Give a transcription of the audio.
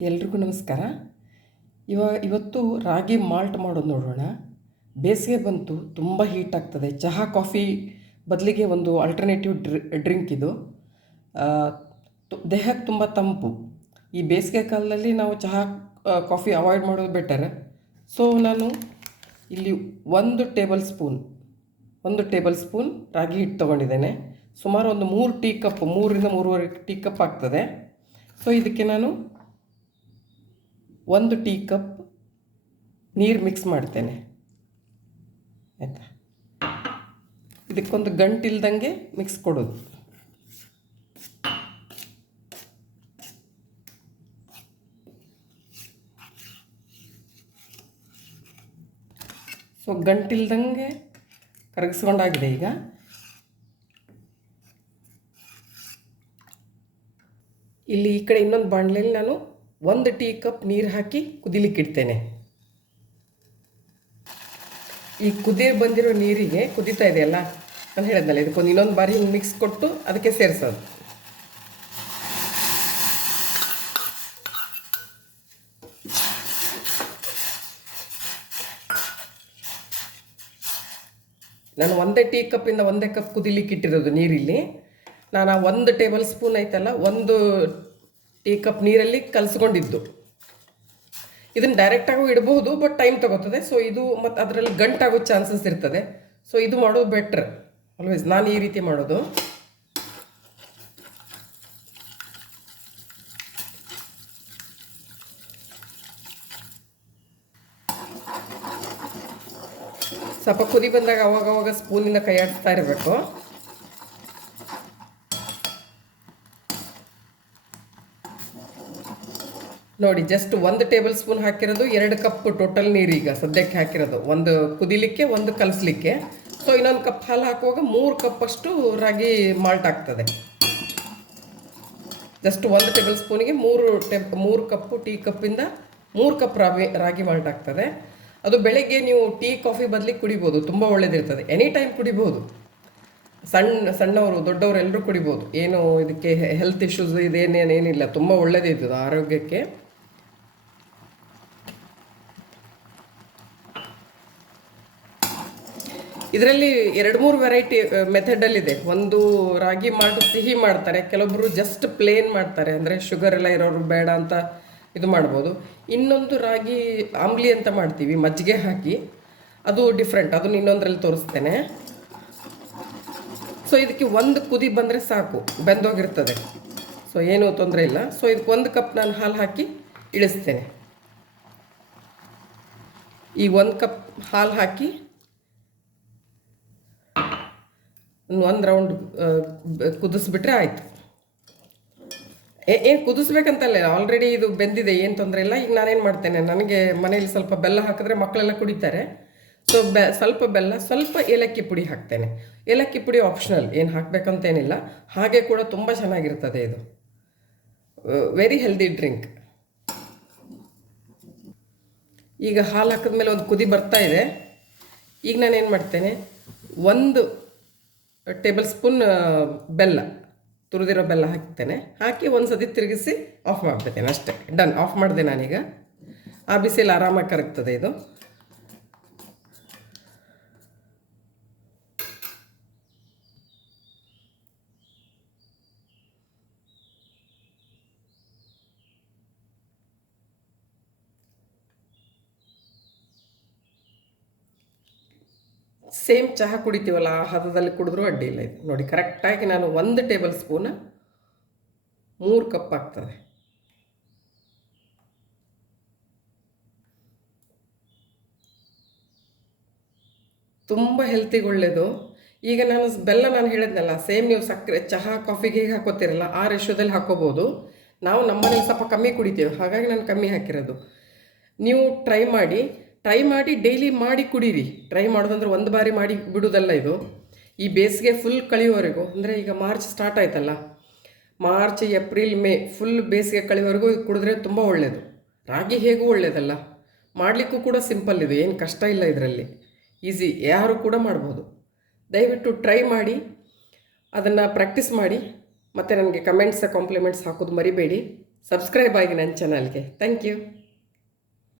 ಎಲ್ರಿಗೂ ನಮಸ್ಕಾರ. ಇವ, ಇವತ್ತು ರಾಗಿ ಮಾಲ್ಟ್ ಮಾಡೋದು ನೋಡೋಣ. ಬೇಸಿಗೆ ಬಂತು, ತುಂಬ ಹೀಟ್ ಆಗ್ತದೆ. ಚಹಾ, ಕಾಫಿ ಬದಲಿಗೆ ಒಂದು ಆಲ್ಟರ್ನೇಟಿವ್ ಡ್ರಿ ಡ್ರಿಂಕ್ ಇದು. ದೇಹಕ್ಕೆ ತುಂಬ ತಂಪು. ಈ ಬೇಸಿಗೆ ಕಾಲದಲ್ಲಿ ನಾವು ಚಹಾ ಕಾಫಿ ಅವಾಯ್ಡ್ ಮಾಡೋದು ಬೆಟರ್ ಸೊ ನಾನು ಇಲ್ಲಿ ಒಂದು ಟೇಬಲ್ ಸ್ಪೂನ್ ಒಂದು ಟೇಬಲ್ ಸ್ಪೂನ್ ರಾಗಿ ಹಿಟ್ಟು ತೊಗೊಂಡಿದ್ದೇನೆ. ಸುಮಾರು ಒಂದು ಮೂರು ಟೀ ಕಪ್ ಮೂರರಿಂದ ಮೂರುವರೆ ಟೀ ಕಪ್ ಆಗ್ತದೆ. ಸೊ ಇದಕ್ಕೆ ನಾನು ಒಂದು ಟೀ ಕಪ್ ನೀರು ಮಿಕ್ಸ್ ಮಾಡ್ತೇನೆ. ಆಯಿತಾ? ಇದಕ್ಕೊಂದು ಗಂಟಿಲ್ದಂಗೆ ಮಿಕ್ಸ್ ಕೊಡೋದು. ಸೊ ಗಂಟಿಲ್ದಂಗೆ ಕರಗಿಸ್ಕೊಂಡಾಗಿದೆ ಈಗ. ಇಲ್ಲಿ ಈ ಕಡೆ ಇನ್ನೊಂದು ಬಾಣಲೆಯಲ್ಲಿ ನಾನು ಒಂದು ಟೀ ಕಪ್ ನೀರು ಹಾಕಿ ಕುದಿಲಿಕ್ಕಿಡ್ತೇನೆ ಈ ಕುದಿ ಬಂದಿರೋ ನೀರಿಗೆ ಕುದೀತಾ ಇದೆಯಲ್ಲ ನಾನು ಹೇಳಿದ್ನಲ್ಲ, ಇದಕ್ಕೊಂದು ಇನ್ನೊಂದು ಬಾರಿ ಹಿಂಗೆ ಮಿಕ್ಸ್ ಕೊಟ್ಟು ಅದಕ್ಕೆ ಸೇರಿಸೋದು. ನಾನು ಒಂದೇ ಟೀ ಕಪ್ಪಿಂದ ಒಂದೇ ಕಪ್ ಕುದಿಲಿಕ್ಕಿಟ್ಟಿರೋದು ನೀರಿಲ್ಲಿ. ನಾನು ಒಂದು ಟೇಬಲ್ ಸ್ಪೂನ್ ಐತಲ್ಲ, ಒಂದು ಟೀ ಕಪ್ ನೀರಲ್ಲಿ ಕಲಸ್ಕೊಂಡಿದ್ದು. ಇದನ್ನು ಡೈರೆಕ್ಟಾಗೂ ಇಡಬಹುದು ಬಟ್ ಟೈಮ್ ತಗೋತದೆ. ಸೊ ಇದು ಮತ್ತು ಅದರಲ್ಲಿ ಗಂಟಾಗೋ ಚಾನ್ಸಸ್ ಇರ್ತದೆ. ಸೊ ಇದು ಮಾಡೋದು ಬೆಟ್ರ್ ಆಲ್ವೇಸ್ ನಾನು ಈ ರೀತಿ ಮಾಡೋದು. ಸ್ವಲ್ಪ ಕುದಿ ಬಂದಾಗ ಅವಾಗವಾಗ ಸ್ಪೂನಿನ ಸ್ಪೂನಿಂದ ಕೈ ಆಡ್ತಾ ಇರಬೇಕು. ನೋಡಿ ಜಸ್ಟ್ ಒಂದು ಟೇಬಲ್ ಸ್ಪೂನ್ ಹಾಕಿರೋದು ಎರಡು ಕಪ್ ಟೋಟಲ್ ನೀರು ಈಗ ಸದ್ಯಕ್ಕೆ ಹಾಕಿರೋದು. ಒಂದು ಕುದಿಲಿಕ್ಕೆ, ಒಂದು ಕಲಿಸ್ಲಿಕ್ಕೆ. ಸೊ ಇನ್ನೊಂದು ಕಪ್ ಹಾಲು ಹಾಕುವಾಗ ಮೂರು ಕಪ್ಪಷ್ಟು ರಾಗಿ ಮಾಲ್ಟ್ ಆಗ್ತದೆ. ಜಸ್ಟ್ ಒಂದು ಟೇಬಲ್ ಸ್ಪೂನಿಗೆ ಮೂರು ಟೆಪ್ ಮೂರು ಕಪ್ಪು ಟೀ ಕಪ್ಪಿಂದ ಮೂರು ಕಪ್ ರಾಗಿ ರಾಗಿ ಮಾಲ್ಟ್ ಆಗ್ತದೆ. ಅದು ಬೆಳಗ್ಗೆ ನೀವು ಟೀ ಕಾಫಿ ಬದಲಿಗೆ ಕುಡಿಬೋದು. ತುಂಬ ಒಳ್ಳೇದಿರ್ತದೆ. ಎನಿ ಟೈಮ್ ಕುಡಿಬೋದು. ಸಣ್ಣ ಸಣ್ಣವರು, ದೊಡ್ಡವರು ಎಲ್ಲರೂ ಕುಡಿಬೋದು. ಏನು ಇದಕ್ಕೆ ಹೆಲ್ತ್ ಇಶ್ಯೂಸ್ ಇದೇನೇನೇನಿಲ್ಲ ತುಂಬ ಒಳ್ಳೆಯದಿದ್ದು ಆರೋಗ್ಯಕ್ಕೆ. ಇದರಲ್ಲಿ ಎರಡು ಮೂರು ವೆರೈಟಿ ಮೆಥಡಲ್ಲಿದೆ ಒಂದು ರಾಗಿ ಮಾಡಿ ಸಿಹಿ ಮಾಡ್ತಾರೆ ಕೆಲವೊಬ್ಬರು ಜಸ್ಟ್ ಪ್ಲೇನ್ ಮಾಡ್ತಾರೆ, ಅಂದರೆ ಶುಗರ್ ಎಲ್ಲ ಇರೋರು ಬೇಡ ಅಂತ ಇದು ಮಾಡ್ಬೋದು. ಇನ್ನೊಂದು ರಾಗಿ ಆಮ್ಲಿ ಅಂತ ಮಾಡ್ತೀವಿ, ಮಜ್ಜಿಗೆ ಹಾಕಿ. ಅದು ಡಿಫ್ರೆಂಟ್ ಅದನ್ನು ಇನ್ನೊಂದರಲ್ಲಿ ತೋರಿಸ್ತೇನೆ. ಸೊ ಇದಕ್ಕೆ ಒಂದು ಕುದಿ ಬಂದರೆ ಸಾಕು, ಬೆಂದೋಗಿರ್ತದೆ. ಸೊ ಏನೂ ತೊಂದರೆ ಇಲ್ಲ. ಸೊ ಇದಕ್ಕೆ ಒಂದು ಕಪ್ ನಾನು ಹಾಲು ಹಾಕಿ ಇಳಿಸ್ತೇನೆ. ಈ ಒಂದು ಕಪ್ ಹಾಲು ಹಾಕಿ ಒಂದು ರೌಂಡ್ ಕುದಿಸ್ಬಿಟ್ರೆ ಆಯಿತು. ಏನು ಕುದಿಸ್ಬೇಕಂತಲ್ಲ ಆಲ್ರೆಡಿ ಇದು ಬೆಂದಿದೆ, ಏನು ತೊಂದರೆ ಇಲ್ಲ. ಈಗ ನಾನೇನು ಮಾಡ್ತೇನೆ, ನನಗೆ ಮನೇಲಿ ಸ್ವಲ್ಪ ಬೆಲ್ಲ ಹಾಕಿದ್ರೆ ಮಕ್ಕಳೆಲ್ಲ ಕುಡಿತಾರೆ. ಸೊ ಬೆ, ಸ್ವಲ್ಪ ಬೆಲ್ಲ, ಸ್ವಲ್ಪ ಏಲಕ್ಕಿ ಪುಡಿ ಹಾಕ್ತೇನೆ. ಏಲಕ್ಕಿ ಪುಡಿ ಆಪ್ಷನಲ್ ಏನು ಹಾಕಬೇಕಂತೇನಿಲ್ಲ. ಹಾಗೆ ಕೂಡ ತುಂಬ ಚೆನ್ನಾಗಿರ್ತದೆ ಇದು. ವೆರಿ ಹೆಲ್ದಿ ಡ್ರಿಂಕ್ ಈಗ ಹಾಲು ಹಾಕಿದ್ಮೇಲೆ ಒಂದು ಕುದಿ ಬರ್ತಾ ಇದೆ. ಈಗ ನಾನೇನು ಮಾಡ್ತೇನೆ, ಒಂದು ಟೇಬಲ್ ಸ್ಪೂನ್ ಬೆಲ್ಲ, ತುರಿದಿರೋ ಬೆಲ್ಲ ಹಾಕ್ತೇನೆ. ಹಾಕಿ ಒಂದು ಸತಿ ತಿರುಗಿಸಿ ಆಫ್ ಮಾಡ್ಬಿಡ್ತೇನೆ ಅಷ್ಟೇ. ಡನ್ ಆಫ್ ಮಾಡಿದೆ ನಾನೀಗ. ಆ ಬಿಸಿಯಲ್ಲಿ ಆರಾಮಾಗಿ ಕರಗ್ತದೆ ಇದು. ಸೇಮ್ ಚಹಾ ಕುಡಿತೀವಲ್ಲ ಆ ಹದದಲ್ಲಿ ಕುಡಿದ್ರೂ ಅಡ್ಡಿ ಇಲ್ಲ ಇದು. ನೋಡಿ, ಕರೆಕ್ಟಾಗಿ ನಾನು ಒಂದು ಟೇಬಲ್ ಸ್ಪೂನ್ ಮೂರು ಕಪ್ ಆಗ್ತದೆ. ತುಂಬ ಹೆಲ್ತಿಗೆ ಒಳ್ಳೆಯದು ಈಗ ನಾನು ಬೆಲ್ಲ ನಾನು ಹೇಳಿದ್ನಲ್ಲ, ಸೇಮ್ ನೀವು ಸಕ್ಕರೆ, ಚಹಾ ಕಾಫಿಗೆ ಹೇಗೆ ಹಾಕೋತಿರಲ್ಲ, ಆ ರೇಷೋದಲ್ಲಿ ಹಾಕೋಬೋದು. ನಾವು ನಮ್ಮನೇಲಿ ಸ್ವಲ್ಪ ಕಮ್ಮಿ ಕುಡಿತೀವಿ, ಹಾಗಾಗಿ ನಾನು ಕಮ್ಮಿ ಹಾಕಿರೋದು. ನೀವು ಟ್ರೈ ಮಾಡಿ ಟ್ರೈ ಮಾಡಿ ಡೈಲಿ ಮಾಡಿ ಕುಡೀರಿ. ಟ್ರೈ ಮಾಡೋದಂದ್ರೆ ಒಂದು ಬಾರಿ ಮಾಡಿ ಬಿಡೋದಲ್ಲ ಇದು. ಈ ಬೇಸಿಗೆ ಫುಲ್ ಕಳೆಯುವವರೆಗೂ ಅಂದರೆ ಈಗ ಮಾರ್ಚ್ ಸ್ಟಾರ್ಟ್ ಆಯ್ತಲ್ಲ ಮಾರ್ಚ್ ಏಪ್ರಿಲ್ ಮೇ ಫುಲ್ ಬೇಸಿಗೆ ಕಳೆಯುವವರೆಗೂ ಕುಡಿದ್ರೆ ತುಂಬ ಒಳ್ಳೆಯದು ರಾಗಿ ಹೇಗೂ ಒಳ್ಳೆಯದಲ್ಲ ಮಾಡಲಿಕ್ಕೂ ಕೂಡ ಸಿಂಪಲ್ ಇದು, ಏನು ಕಷ್ಟ ಇಲ್ಲ ಇದರಲ್ಲಿ. ಈಸಿ ಯಾರು ಕೂಡ ಮಾಡ್ಬೋದು. ದಯವಿಟ್ಟು ಟ್ರೈ ಮಾಡಿ, ಅದನ್ನು ಪ್ರಾಕ್ಟೀಸ್ ಮಾಡಿ, ಮತ್ತು ನನಗೆ ಕಮೆಂಟ್ಸ ಕಾಂಪ್ಲಿಮೆಂಟ್ಸ್ ಹಾಕೋದು ಮರಿಬೇಡಿ. ಸಬ್ಸ್ಕ್ರೈಬ್ ಆಗಿ ನನ್ನ ಚಾನಲ್ಗೆ ಥ್ಯಾಂಕ್ ಯು